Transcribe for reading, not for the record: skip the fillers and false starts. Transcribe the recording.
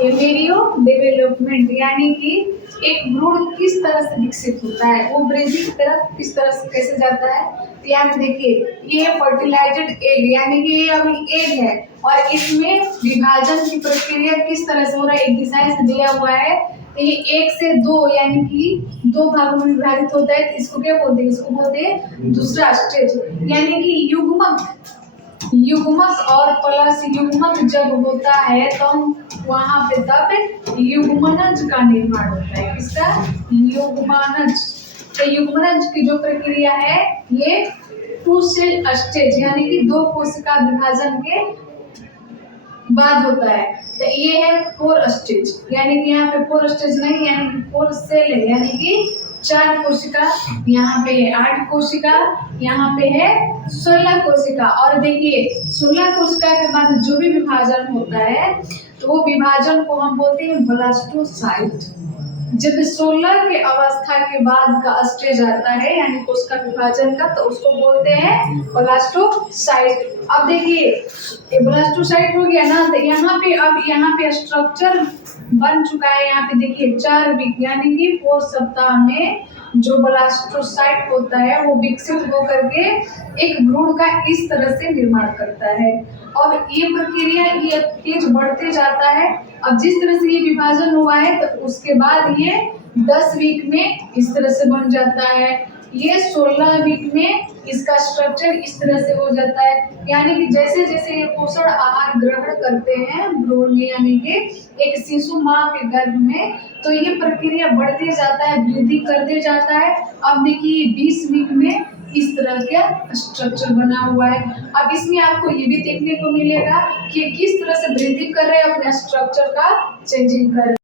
Embryo development यानी कि एक भ्रूण किस तरह से विकसित होता है, वो वृद्धि की तरफ किस तरह से कैसे जाता है। तो यहाँ पे देखिए ये फर्टिलाइज्ड एग यानी कि ये अभी एग है और इसमें विभाजन की प्रक्रिया किस तरह से हो रहा है, एक दिशा से दिया हुआ है। तो ये एक से दो यानी कि दो भागों में विभाजित होता है। तो इसको क्या बोलते हैं, इसको बोलते हैं दूसरा स्टेज यानी कि युग्मक। युग्मक और प्लस युग्मक जब होता है तो वहां पे तब युग्मनज का निर्माण होता है। किसका, युग्मनज। तो युग्मनज की जो प्रक्रिया है ये टू सेल स्टेज यानी कि दो कोशिका विभाजन के बाद होता है। तो ये है फोर स्टेज यानी कि यहाँ पे फोर स्टेज नहीं यानी कि फोर सेल है यानी कि 4 कोशिका, यहाँ पे है 8 कोशिका, यहाँ पे है 16 कोशिका। और देखिए 16 कोशिका के बाद जो भी विभाजन होता है तो वो विभाजन को हम बोलते हैं ब्लास्टोसाइट। जब 16 के अवस्था के बाद का स्टेज आता है यानी कोशिका विभाजन का तो उसको बोलते हैं ब्लास्टोसाइट। अब देखिए ये ब्लास्टोसाइट हो गया ना, तो यहाँ पे अब यहाँ पे स्ट्रक्चर बन चुका है। यहाँ पे देखिए 4 वीक यानी कि 4 सप्ताह में जो ब्लास्टोसाइट होता है वो विकसित होकर के एक भ्रूण का इस तरह से निर्माण करता है। और ये प्रक्रिया ये तेज बढ़ते जाता है। अब जिस तरह से ये विभाजन हुआ है तो उसके बाद ये 10 वीक में इस तरह से बन जाता है। ये 16 वीक में इसका स्ट्रक्चर इस तरह से हो जाता है। यानी कि जैसे जैसे ये पोषण आहार ग्रहण करते हैं भ्रूण में यानी कि एक शिशु माँ के गर्भ में, तो ये प्रक्रिया बढ़ते जाता है, वृद्धि करते जाता है। अब देखिए 20 वीक में इस तरह का स्ट्रक्चर बना हुआ है। अब इसमें आपको ये भी देखने को मिलेगा कि किस तरह से वृद्धि कर रहे हैं, अपने स्ट्रक्चर का चेंजिंग कर रहे हैं।